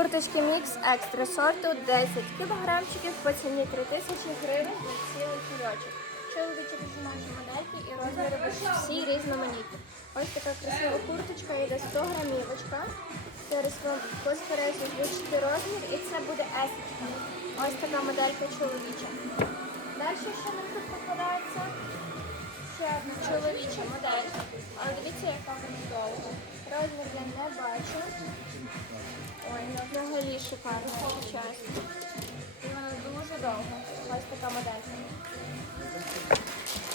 Курточки мікс екстра сорту 10 кілограмчиків по ціні 3000 гривень за цілий кульочок. Чоловічі жіночі модельки і розміри всі різноманітні. Ось така красива курточка, йде 100 грамівочка. Зараз вам постараюся звучити розмір і це буде есочка. Ось така моделька чоловіча. Далі що нам тут попадається? Ще одна чоловіча модель. Але дивіться, яка вона шикарно, чесно. І вона дуже довга. Ось така моделька.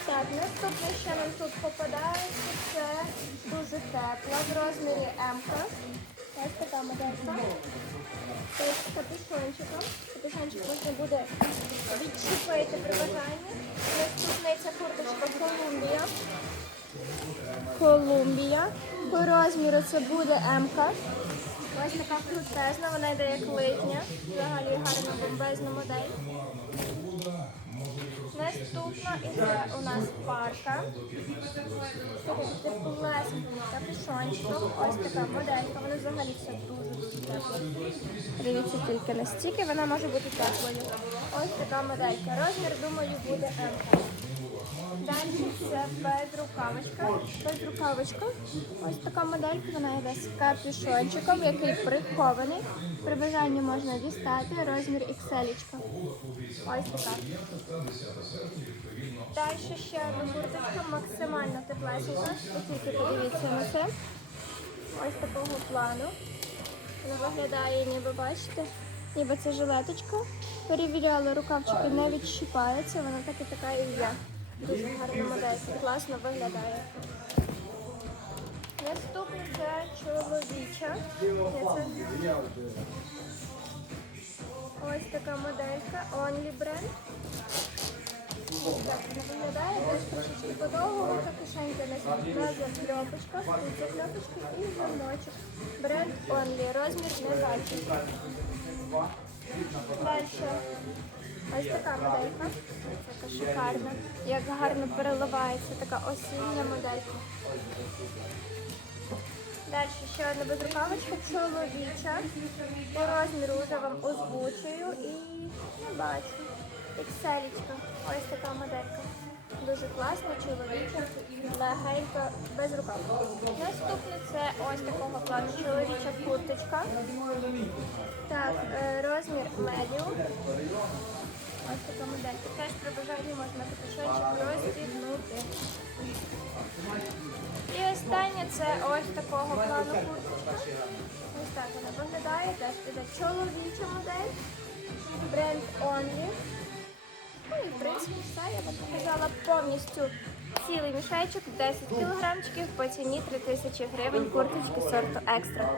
Так, наступне, що нам тут попадається, це дуже тепла в розмірі М. Ось така моделька. Це з капюшончиком. Капюшончик можна буде відчепити при бажанні. Наступна ця курточка Колумбія. Колумбія. По розміру це буде М. Ось така крутезна, вона йде як литня. Взагалі гарна бомбезна модель. Наступна іде у нас парка. Теплесенький капюшончиком. Ось така моделька. Вона взагалі все дуже-дуже тепла. Дивіться тільки настільки вона може бути теплою. Ось така моделька. Розмір, думаю, буде М. Далі це безрукавочка. Безрукавочка. Ось така моделька, вона йде з капюшончиком, який прихований. При бажанні можна дістати розмір XL. Ось така. Далі ще одна курточка максимально теплесенька. Тільки подивіться на це. Ось такого плану. Вона виглядає, ніби бачите, ніби це жилеточка. Перевіряла, рукавчики не відщипаються, вона так і така і є. Дуже гарна модель, класно виглядає. Наступна це чоловіча. Ось така моделька Only Brand. Так вона виглядає теж трошечки подовгувата, кишенька на закльопочках, тут закльопочки і замочок. Бренд Only, розмір не бачить. Далі. Ось така моделька. Така шикарна. Як гарно переливається, така осіння моделька. Далі ще одна безрукавочка чоловіча. По розміру вже вам озвучую і не бачу. Ікселічка. Ось така моделька. Дуже класна, чоловіча, легенька, без рукавки. Наступне це ось такого плану чоловіча курточка. Так, е, розмір медіум. Ось така моделька. Теж при бажанні можна капюшончик розстібнути. І останнє це ось такого плану курточка. Ось так вона виглядає. Теж іде чоловіча модель. Бренд Only. Все. Я вам показала повністю цілий мішечок, 10 кілограмчиків по ціні 3000 гривень курточки сорту екстра.